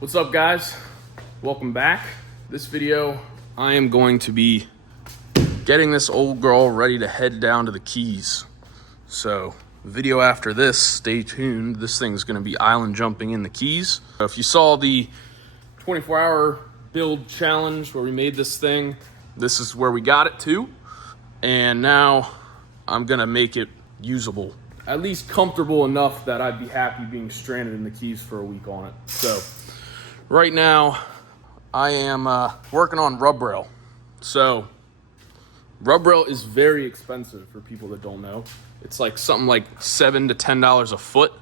What's up, guys? Welcome back. This video, I am going to be getting this old girl ready to head down to the Keys. So, video after this, stay tuned. This thing's gonna be island jumping in the Keys. If you saw the 24-hour build challenge where we made this thing, this is where we got it to. And now I'm gonna make it usable. At least comfortable enough that I'd be happy being stranded in the Keys for a week on it. So, right now, I am working on rub rail. So, rub rail is very expensive for people that don't know. It's like something like $7 to $10 a foot.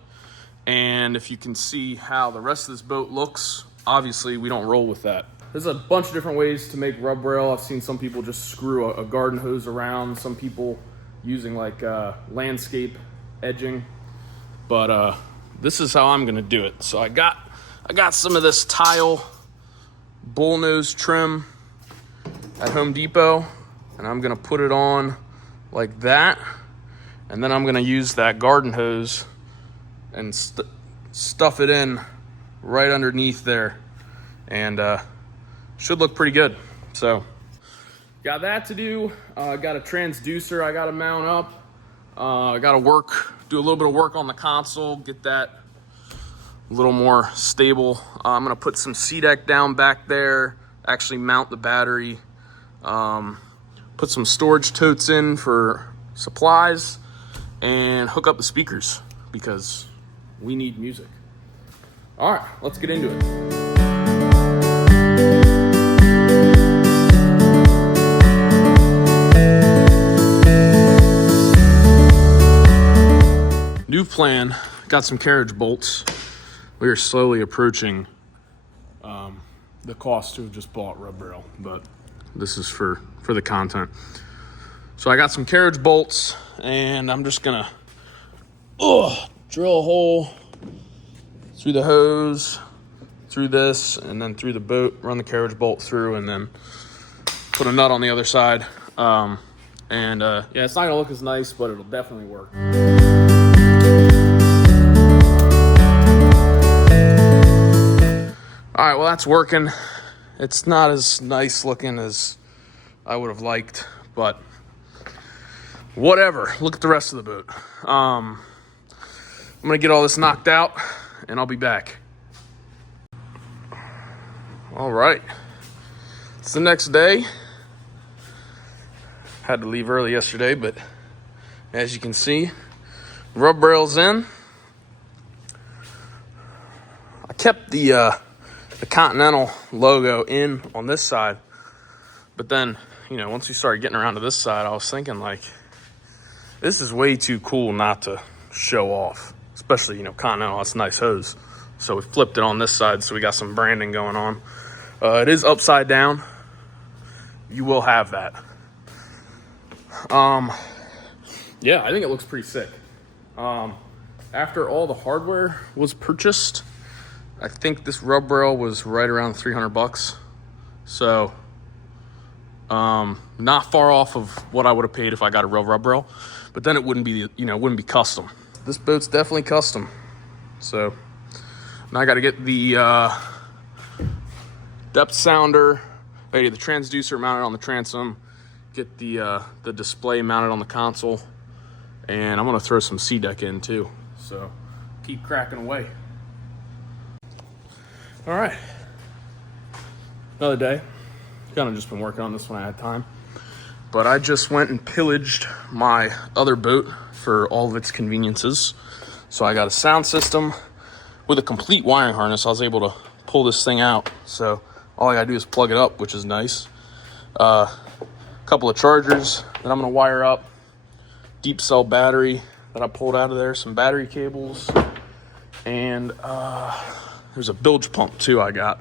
And if you can see how the rest of this boat looks, obviously we don't roll with that. There's a bunch of different ways to make rub rail. I've seen some people just screw a garden hose around, some people using like landscape edging. But this is how I'm gonna do it. So I got some of this tile bullnose trim at Home Depot, and I'm gonna put it on like that, and then I'm gonna use that garden hose and stuff it in right underneath there, and should look pretty good. So got that to do. Got a transducer I gotta mount up. I gotta do a little bit of work on the console, get that a little more stable. I'm gonna put some SeaDek down back there, actually mount the battery, put some storage totes in for supplies, and hook up the speakers because we need music. All right, let's get into it. New plan, got some carriage bolts. We are slowly approaching the cost to have just bought rub rail, but this is for the content. So I got some carriage bolts, and I'm just gonna drill a hole through the hose, through this, and then through the boat, run the carriage bolt through, and then put a nut on the other side. Yeah, it's not gonna look as nice, but it'll definitely work. All right, well, that's working. It's not as nice looking as I would have liked, but whatever. Look at the rest of the boat. I'm gonna get all this knocked out, and I'll be back. All right, it's the next day. Had to leave early yesterday, but as you can see, rub rail's in. I kept the Continental logo in on this side, but then, you know, once we started getting around to this side, I was thinking, like, this is way too cool not to show off, especially, you know, Continental, that's a nice hose. So we flipped it on this side, so we got some branding going on. It is upside down. You will have that. Yeah, I think it looks pretty sick. After all the hardware was purchased, I think this rub rail was right around 300 bucks. So, not far off of what I would have paid if I got a real rub rail, but then it wouldn't be, you know, it wouldn't be custom. This boat's definitely custom. So, now I got to get the depth sounder, the transducer mounted on the transom, get the display mounted on the console, and I'm gonna throw some SeaDek in too. So, keep cracking away. All right, another day. Kind of just been working on this when I had time. But I just went and pillaged my other boat for all of its conveniences. So I got a sound system with a complete wiring harness. I was able to pull this thing out. So all I gotta do is plug it up, which is nice. A couple of chargers that I'm gonna wire up. Deep cell battery that I pulled out of there. Some battery cables. And there's a bilge pump too I got.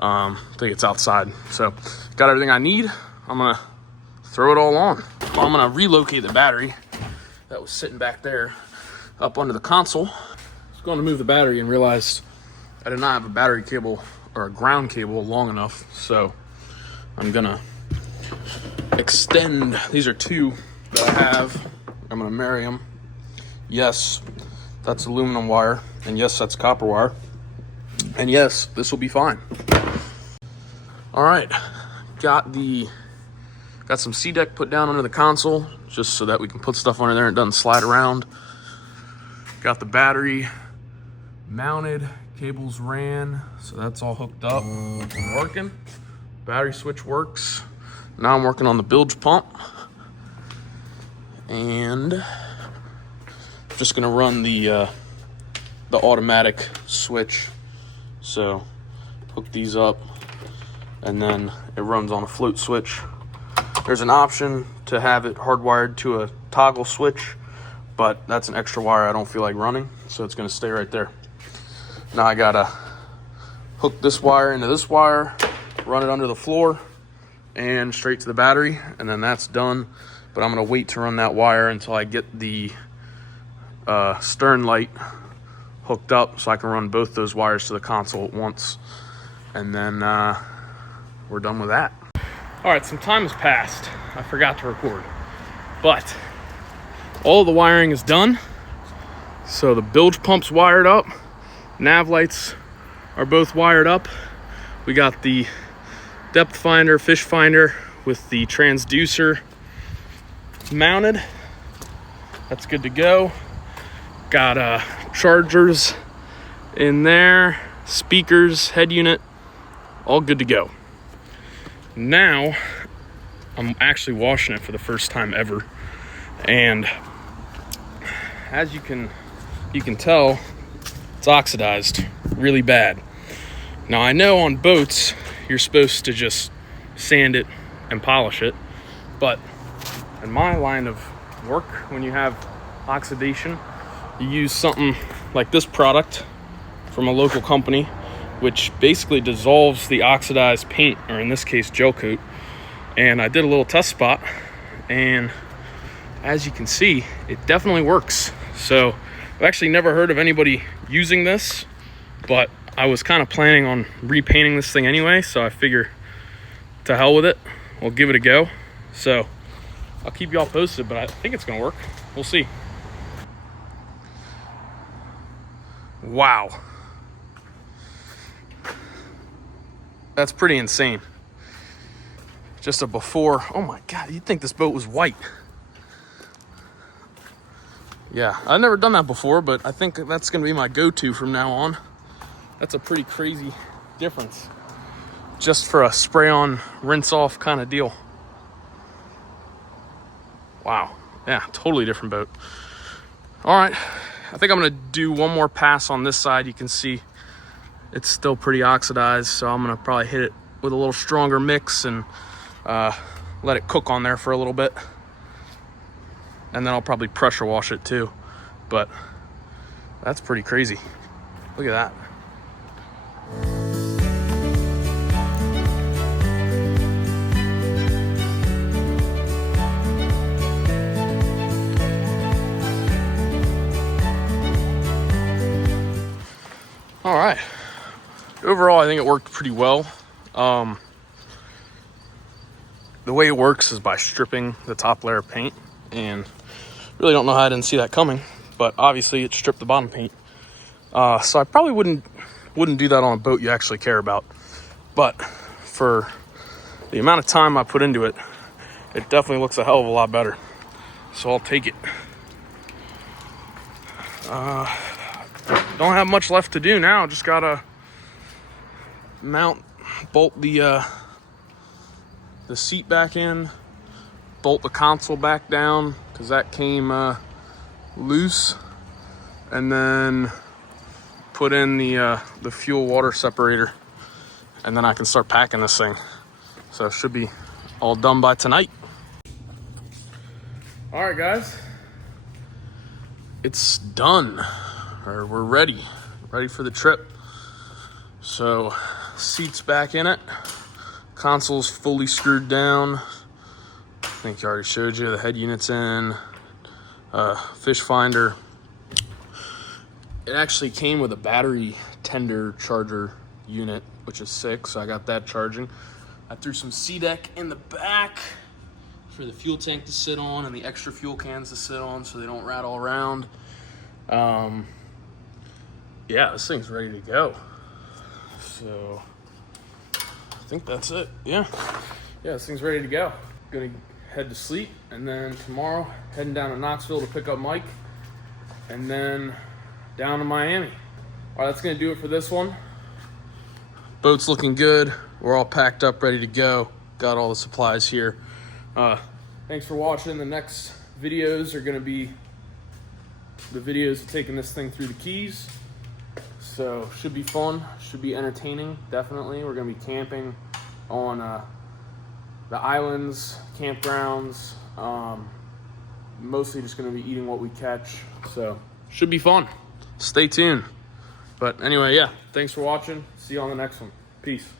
I think it's outside. So got everything I need. I'm gonna throw it all on. I'm gonna relocate the battery that was sitting back there up under the console. I was going to move the battery and realized I did not have a battery cable or a ground cable long enough. So I'm gonna extend. These are two that I have. I'm gonna marry them. Yes, that's aluminum wire, and yes, that's copper wire. And yes, this will be fine. All right, got some C-deck put down under the console just so that we can put stuff under there and it doesn't slide around. Got the battery mounted, cables ran, so that's all hooked up and working. Battery switch works. Now I'm working on the bilge pump, and just gonna run the automatic switch. So hook these up, and then it runs on a float switch. There's an option to have it hardwired to a toggle switch, but that's an extra wire I don't feel like running, so it's gonna stay right there. Now I gotta hook this wire into this wire, run it under the floor and straight to the battery, and then that's done. But I'm gonna wait to run that wire until I get the stern light hooked up so I can run both those wires to the console at once, and then we're done with that. All right, some time has passed. I forgot to record, but all the wiring is done. So the bilge pump's wired up, nav lights are both wired up. We got the depth finder, fish finder with the transducer mounted. That's good to go. Got chargers in there, speakers, head unit, all good to go. Now I'm actually washing it for the first time ever, and as you can tell, it's oxidized really bad. Now I know on boats you're supposed to just sand it and polish it, but in my line of work, when you have oxidation, you use something like this product from a local company, which basically dissolves the oxidized paint, or in this case gel coat. And I did a little test spot, and as you can see, it definitely works. So I've actually never heard of anybody using this, but I was kind of planning on repainting this thing anyway, so I figure to hell with it, we'll give it a go. So I'll keep y'all posted, but I think it's gonna work. We'll see. Wow. That's pretty insane. Just a before. Oh my God, you'd think this boat was white. Yeah, I've never done that before, but I think that's gonna be my go-to from now on. That's a pretty crazy difference. Just for a spray on, rinse off kind of deal. Wow, yeah, totally different boat. All right, I think I'm gonna do one more pass on this side. You can see it's still pretty oxidized, so I'm gonna probably hit it with a little stronger mix and let it cook on there for a little bit. And then I'll probably pressure wash it too. But that's pretty crazy. Look at that. All right. Overall, I think it worked pretty well. The way it works is by stripping the top layer of paint, and really don't know how I didn't see that coming, but obviously it stripped the bottom paint. So I probably wouldn't do that on a boat you actually care about, but for the amount of time I put into it, it definitely looks a hell of a lot better. So I'll take it. Don't have much left to do now. Just gotta bolt the seat back in, bolt the console back down because that came loose, and then put in the fuel water separator, and then I can start packing this thing. So it should be all done by tonight. All right, guys, it's done. Or we're ready for the trip. So seat's back in it, console's fully screwed down. I think I already showed you the head unit's in, fish finder. It actually came with a battery tender charger unit, which is sick, so I got that charging. I threw some C-deck in the back for the fuel tank to sit on and the extra fuel cans to sit on so they don't rattle around. Yeah, this thing's ready to go. So I think that's it. Yeah, this thing's ready to go. Gonna head to sleep, and then tomorrow heading down to Knoxville to pick up Mike, and then down to Miami. All right, that's gonna do it for this one. Boat's looking good. We're all packed up, ready to go. Got all the supplies here. Thanks for watching. The next videos are gonna be the videos of taking this thing through the Keys. So should be fun, should be entertaining, definitely. We're gonna be camping on the islands, campgrounds, mostly just gonna be eating what we catch. So should be fun. Stay tuned. But anyway, yeah, thanks for watching. See you on the next one. Peace.